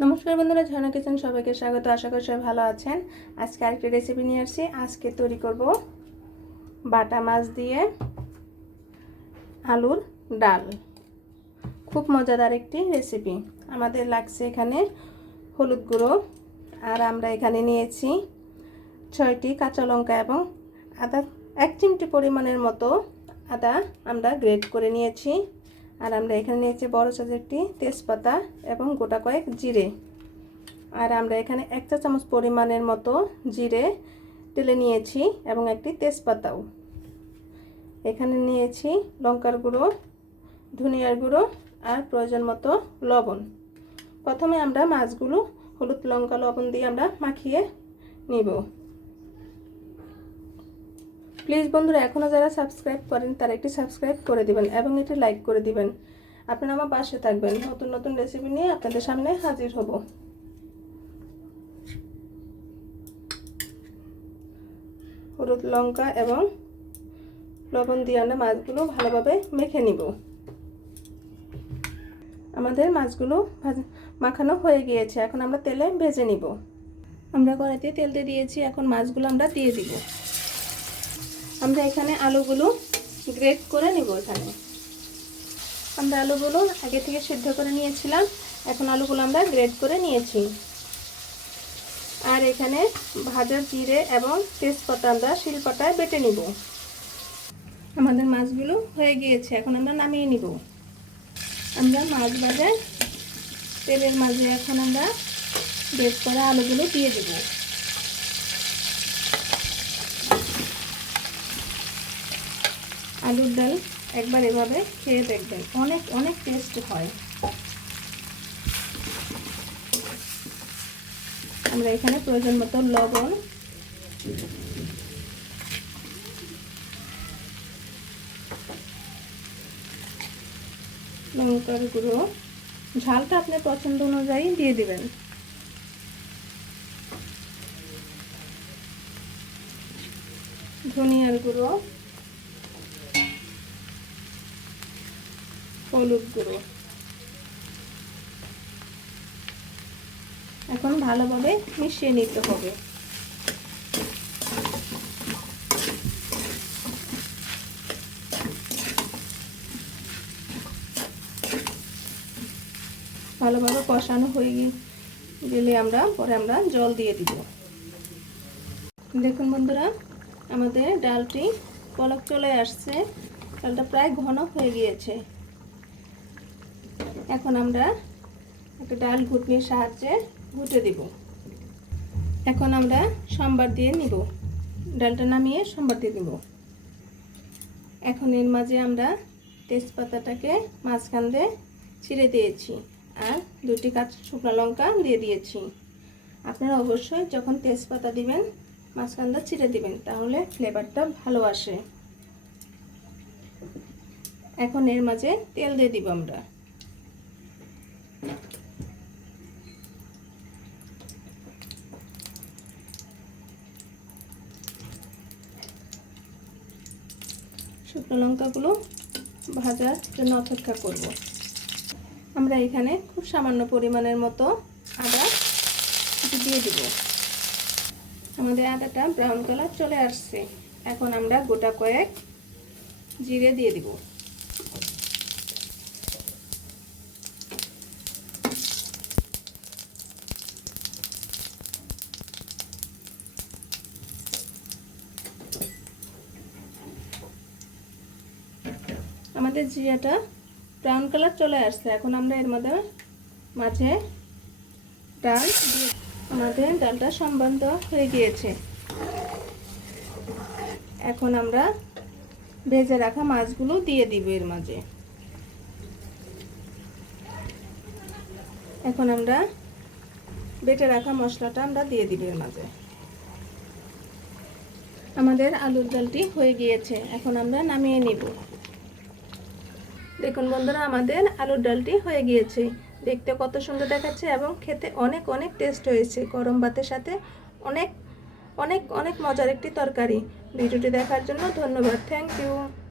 নমস্কার বন্ধুরা ঝর্ণা কিচেন সবাইকে স্বাগত। আশা করি সবাই ভালো আছেন। আজকে আরেকটি রেসিপি নিয়ে আসছি। আজকে তৈরি করব বাটা মাছ দিয়ে আলুর ডাল। খুব মজাদার একটি রেসিপি আমাদের লাগছে এখানে হলুদ গুঁড়ো। আর আমরা এখানে নিয়েছি ছয়টি কাঁচা লঙ্কা এবং আদা, এক চিমটি পরিমাণের মতো আদা আমরা গ্রেড করে নিয়েছি। আর আমরা এখানে নিয়েছি বড় সাইজের একটি তেজপাতা এবং গোটা কয়েক জিরে। আর আমরা এখানে এক চা চামচ পরিমাণের মতো জিরে তেলে নিয়েছি এবং একটি তেজপাতাও। এখানে নিয়েছি লঙ্কার গুঁড়ো, ধনিয়ার গুঁড়ো আর প্রয়োজন মতো লবণ। প্রথমে আমরা মাছগুলো হলুদ লঙ্কা লবণ দিয়ে আমরা মাখিয়ে নিব। প্লিজ বন্ধুরা এখনও যারা সাবস্ক্রাইব করেন, তারা একটি সাবস্ক্রাইব করে দিবেন এবং এটি লাইক করে দিবেন। আপনারা আমার পাশে থাকবেন। নতুন নতুন রেসিপি নিয়ে আপনাদের সামনে হাজির হব। হলুদ, লঙ্কা এবং লবণ দিয়ে আমরা মাছগুলো ভালোভাবে মেখে নিব। আমাদের মাছগুলো মাখানো হয়ে গিয়েছে। এখন আমরা তেলে ভেজে নিব। আমরা কড়াইতে তেল দিয়ে দিয়েছি। এখন মাছগুলো আমরা দিয়ে দিব। আমরা এখানে আলুগুলো গ্রেট করে নিব এখানে। আমরা আলুগুলো আগে থেকে সিদ্ধ করে নিয়েছিলাম, এখন আলুগুলো আমরা গ্রেট করে নিয়েছি। আর এখানে ভাজা জিরে এবং তেজপাতা আমরা শিলপাটায় বেটে নিব। আমাদের মাছগুলো হয়ে গিয়েছে, এখন আমরা নামিয়ে নিব। আমরা মাছ ভাজায়, তেলের মাঝে এখন আমরা বেশ করা আলুগুলো দিয়ে দেবো। আলুর ডাল একবার এভাবে খেয়ে দেখবেন। অনেক অনেক টেস্ট হয়। আমরা এখানে প্রয়োজন মতো লবণ, লঙ্কার গুঁড়ো, ঝালটা আপনার পছন্দ অনুযায়ী দিয়ে দিবেন। ধনিয়ার গুঁড়ো হলুদ গুঁড়ো। এখন ভালোভাবে মিশিয়ে নিতে হবে। ভালোভাবে কষানো হয়ে গেলে আমরা, পরে আমরা জল দিয়ে দিব। দেখুন বন্ধুরা, আমাদের ডালটি পলক চলে আসছে। ডালটা প্রায় ঘন হয়ে গিয়েছে। এখন আমরা একটা ডাল ঘুটনির সাহায্যে ঘুটে দিব। এখন আমরা সম্বার দিয়ে নিব। ডালটা নামিয়ে সম্বার দিয়ে দিব। এখন এর মাঝে আমরা তেজপাতাটাকে মাঝখান দিয়ে ছিঁড়ে দিয়েছি আর দুটি কাঁচা শুকনো লঙ্কা দিয়ে দিয়েছি। আপনারা অবশ্যই যখন তেজপাতা দিবেন, মাঝখান দিয়ে ছিঁড়ে দিবেন, তাহলে ফ্লেভারটা ভালো আসে। এখন এর মাঝে তেল দিয়ে দিব আমরা। শুকনো লঙ্কাগুলো ভাজার জন্য অপেক্ষা করব। আমরা এখানে খুব সামান্য পরিমাণের মতো আদা দিয়ে দিব। আমাদের আদাটা ব্রাউন কালার চলে আসছে। এখন আমরা গোটা কয়েক জিরে দিয়ে দিব। আমাদের জিরাটা ব্রাউন কালার চলে আসছে। এখন আমরা এর মধ্যে মাঝে ডাল আমাদের ডালটা সম্বন্ধ হয়ে গিয়েছে। এখন আমরা ভেজে রাখা মাছগুলো দিয়ে দিব এর মাঝে। এখন আমরা বেটে রাখা মশলাটা আমরা দিয়ে দিব এর মাঝে। আমাদের আলুর ডালটি হয়ে গিয়েছে। এখন আমরা নামিয়ে নিব। দেখুন বন্ধুরা, আমাদের আলুর ডালটি হয়ে গিয়েছে। দেখতে কত সুন্দর দেখাচ্ছে এবং খেতে অনেক অনেক টেস্ট হয়েছে। গরম ভাতের সাথে অনেক অনেক অনেক মজার একটি তরকারি। ভিডিওটি দেখার জন্য ধন্যবাদ। Thank you